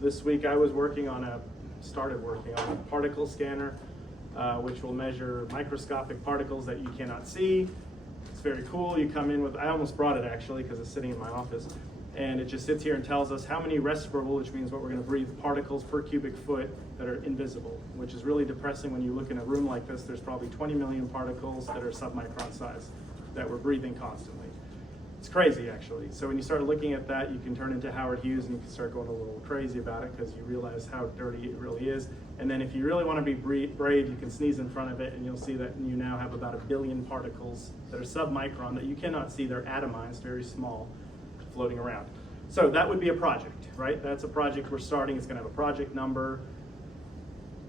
This week I was started working on a particle scanner, which will measure microscopic particles that you cannot see. It's very cool. You come in with, I almost brought it actually because it's sitting in my office, and it just sits here and tells us how many respirable, which means what we're going to breathe, particles per cubic foot that are invisible, which is really depressing when you look in a room like this. There's probably 20 million particles that are submicron size that we're breathing constantly. It's crazy, actually. So when you start looking at that, you can turn into Howard Hughes and you can start going a little crazy about it because you realize how dirty it really is. And then if you really want to be brave, you can sneeze in front of it and you'll see that you now have about 1 billion particles that are submicron that you cannot see. They're atomized, very small, floating around. So that would be a project, right? That's a project we're starting. It's going to have a project number.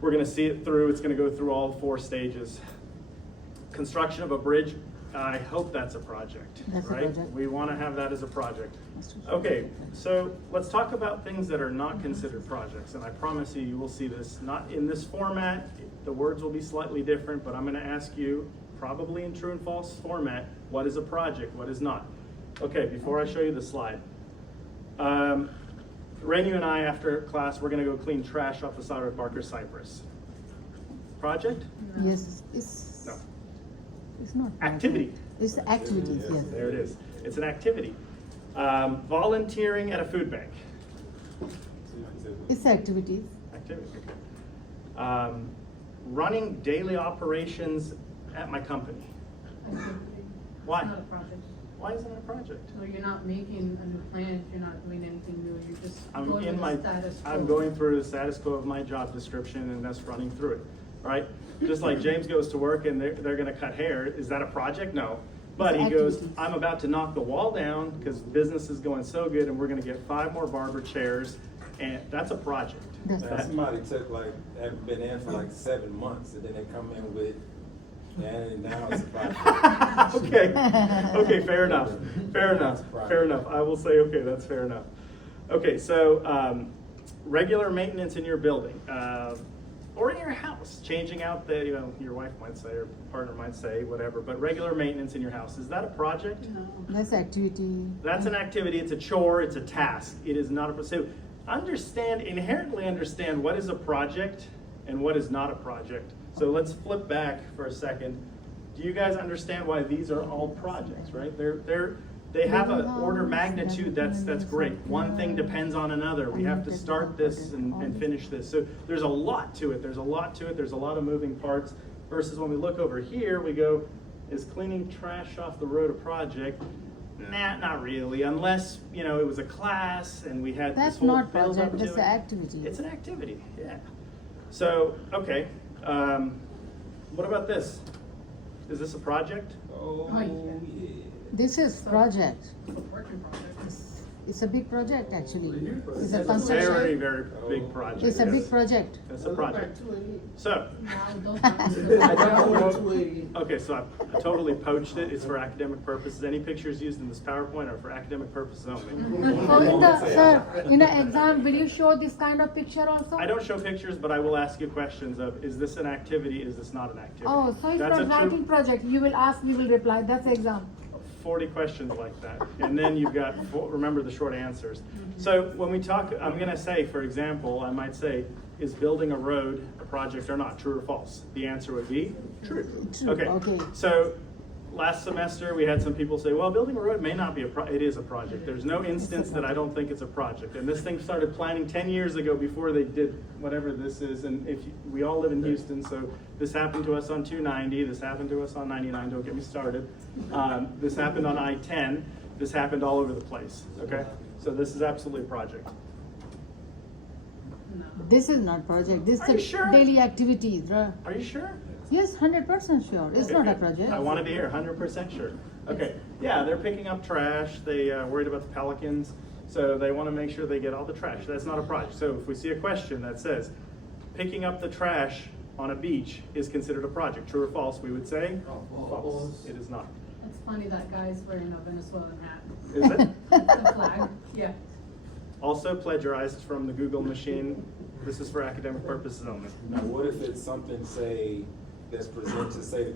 We're going to see it through. It's going to go through all 4 stages. Construction of a bridge. I hope that's a project, That's right? a project. We want to have that as a project. Okay, so let's talk about things that are not considered projects. And I promise you will see this, not in this format. The words will be slightly different, but I'm going to ask you, probably in true and false format, what is a project, what is not? Okay, before I show you the slide. Rainu and I, after class, we're going to go clean trash off the side of Barker Cypress. Project? Yes, it's No. It's not Activity. It's activities. Yes. There it is. It's an activity. Volunteering at a food bank. It's activities. Activity. Okay. Running daily operations at my company. Why? It's not a project. Why isn't it a project? So you're not making a new plan, you're not doing anything new, you're just I'm going in with my. the status quo. I'm going through the status quo of my job description, and that's running through it. Right? Just like James goes to work and they're going to cut hair. Is that a project? No. But he goes, Activities. I'm about to knock the wall down because business is going so good, and we're going to get 5 more barber chairs, and that's a project. That's Now, That- somebody took haven't been in for 7 months, and then they come in with, and now it's a project. Okay, fair enough, fair enough. I will say, okay, that's fair enough. Okay, so regular maintenance in your building, or in your house, changing out the, your wife might say, or partner might say, whatever, but regular maintenance in your house, is that a project? No. That's activity. That's an activity, it's a chore, it's a task. It is not a, so inherently understand what is a project and what is not a project. So let's flip back for a second. Do you guys understand why these are all projects, right? They have an order of magnitude that's great. One thing depends on another. We have to start this and finish this. So there's a lot to it. There's a lot of moving parts. Versus when we look over here, we go, is cleaning trash off the road a project? Nah, not really. Unless, it was a class and we had That's this whole not build up project. to That's it. an activity. It's an activity, yeah. So, okay. What about this? Is this a project? Oh, Oh, yeah. This is project. It's a work in progress. It's a big project actually. It's It's a a construction. very, very big project. It's a big yes. project. It's a project. So, Now, those are okay, so I totally poached it. It's for academic purposes. Any pictures used in this PowerPoint are for academic purposes only. So in the exam, will you show this kind of picture also? I don't show pictures, but I will ask you questions of, is this an activity? Is this not an activity? Oh, so it's That's not a true- writing project. You will ask, we will reply. That's the exam. 40 questions like that. And then you've got, remember the short answers. So when we talk, I'm gonna say, for example, I might say, is building a road a project or not, true or false? The answer would be true. True, okay. So last semester, we had some people say, well, building a road may not be it is a project. There's no instance that I don't think it's a project. And this thing started planning 10 years ago before they did whatever this is. And we all live in Houston, so this happened to us on 290, this happened to us on 99, don't get me started. This happened on I-10, this happened all over the place, okay? So this is absolutely a project. No. This is not project. This Are you is sure? daily activities, right? Are you sure? Yes, 100% sure. It's Okay, not a good. project. I wanted to hear 100% sure. Okay, yeah, they're picking up trash. They worried about the pelicans, so they want to make sure they get all the trash. That's not a project. So if we see a question that says, picking up the trash on a beach is considered a project, true or false, we would say false. It is not. It's funny that guy's wearing a Venezuelan hat. Is it? The flag, yeah. Also plagiarized from the Google machine. This is for academic purposes only. Now, what if it's something, say, that's presented, say,